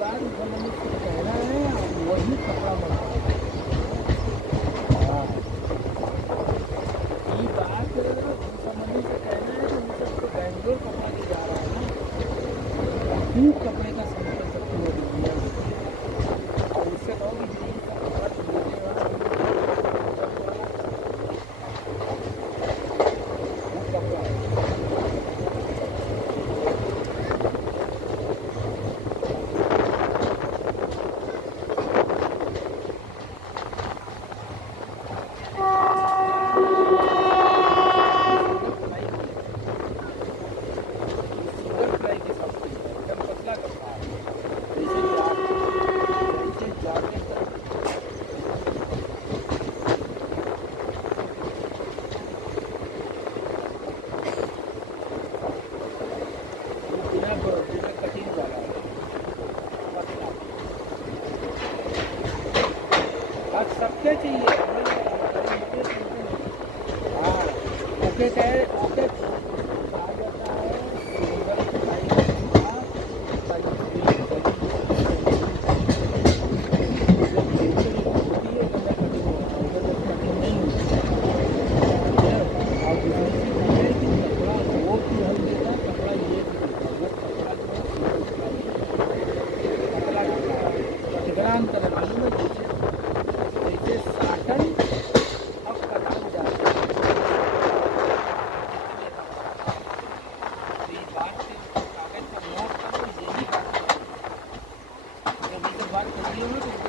बात मनुष्य कहना है वही कपड़ा बनाना है। हाँ, ये बात मनुष्य कहना है तो सबको बेंगलोर कपड़ा ले जा रहा है ना, खूब कपड़े का संकट सबको हो दुनिया में। और उससे कहो कि दिल्ली का कपड़ा लेने वाला वो कपड़ा है। सबके चाहिए। हाँ, ओके कहे ओके आ जाता है सिंगल कढ़ाई का कपड़ा, बात करिए ना तो